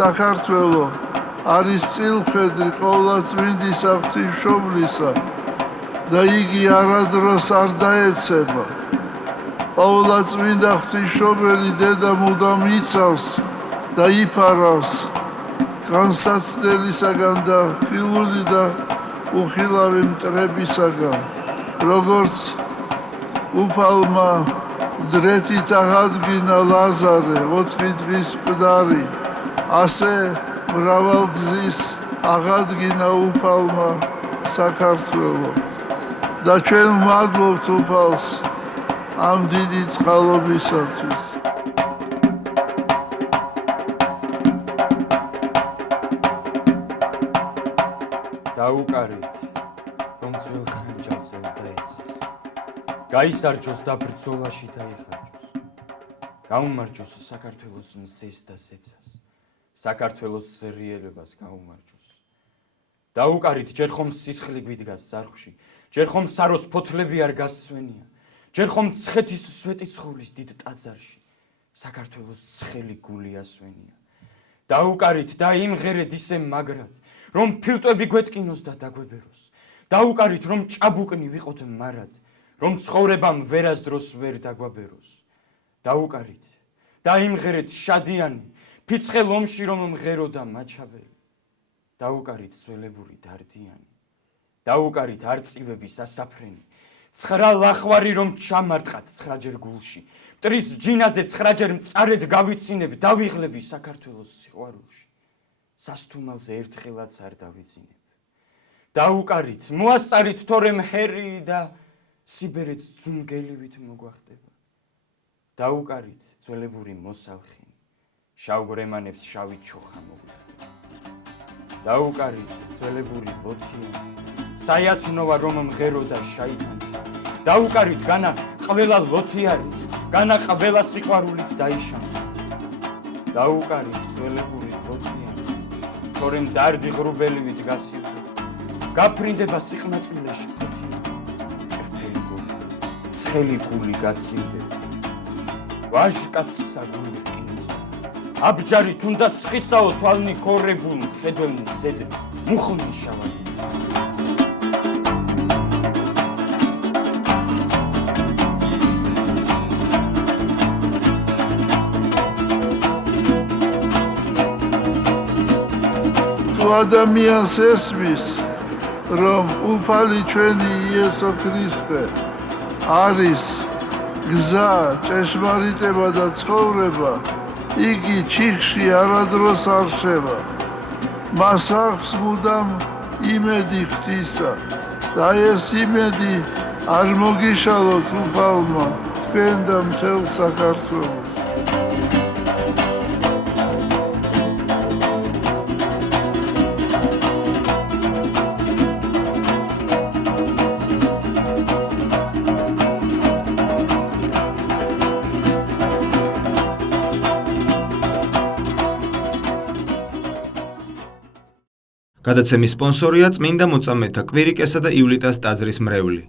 საქართველო არის წილხედრი ყოვლადწმინდის ღვთისმშობლისა და იგი არადროს არ დაეცემა. ყოვლადწმინდა ღვთისმშობელი დედა მუდამ იცავს და იფარავს განსაცდელისაგან და ხილული და უხილავი მტრებისაგან, როგორც უფალმა დრეთით აღადგინა ლაზარე 4 დღის მკვდარი, ასე მრავალგზის აღადგინა უფალმა საქართველო და ჩვენ ვმადლობთ უფალს ამ დიდი წყალობისათვის. დაუკარით, რომ ძველ ხანჯალს დაეცეს, გაისარჯოს და ბრძოლაში დაიხარჯოს, გაუმარჯოს საქართველოს მზეს და ზეცას, საქართველოს ზრიელებას გაუმარჯოს. დაუკარით, ჯერ ხომ სისხლი გვიდგას ზარხში, ჯერ ხომ საროს ფოთლები არ გასვენია, ჯერ ხომ ცხეთის სვეტი ცხოვლის დიდ ტაძარში, საქართველოს ცხელი გული ასვენია. დაუკარით და იმღერეთ ისე მაგრად, რომ ფილტვები გვეტკინოს და დაგვებეროს. დაუკარით, რომ ჭაბუკნი ვიყოთ მარად, რომ ცხოვრებამ ვერასდროს ვერ დაგვაბეროს. დაუკარით და იმღერეთ შადიანი, ფიცხელ ომში რომ მღეროდა მაჩაბელი. დაუკარით ძველებური დარდიანი, დაუკარით არწივების ასაფრენი, 9 ლახვარი რომ ჩამარტყათ 9-ჯერ გულში, მტრის ჯინაზე 9-ჯერ მწარედ გავიცინებ, დავიღლები საქართველოს სიყვარულში. სასთუმალზე ერთხელაც არ დავიძინებ. დაუკარით, მოასწარით თორემ ჰერი და სიბერეთ ძუნგელივით მოგვახდება. დაუკარით, ძველებური მოსალხინი, შავგრემანებს შავი ჩოხა მოგვიხდება. დაუკარით, ძველებური ბოთიანი, საიათნოა რომ მღეროდა შაიტანი. დაუკარით, განა ყველა ლოთი არის, განა ყველა სიყვარულით დაიშანა. დაუკარით, ძველებური ბოთიანი, თორემ დარდი ღრუბელივით გასიყვება. გაფრინდება სიყნაწვილეში ფოთიანი, წრფელი გული, ცხელი გული გაცივდება. ვაჟკაცსა გული რკინისა, აბჯარი თუნდაც ხისაო თვალნი ქორებულ ხედველნი ზედ მუხლნი შავადინს. ადამიანს ესმის, რომ უფალი ჩვენი იესო ქრისტე არის გზა, ჭეშმარიტება და ცხოვრება, იგი ჩიხში არადროს არ შევა. მას აქვს მუდამ იმედი ღვთისა და ეს იმედი არ მოგიშალოთ უფალმა თქვენ და მთელ საქართველოს. გადაცემის სპონსორია წმინდა მოწამეთა კვირიკესა და ივლიტას ტაძრის მრევლი.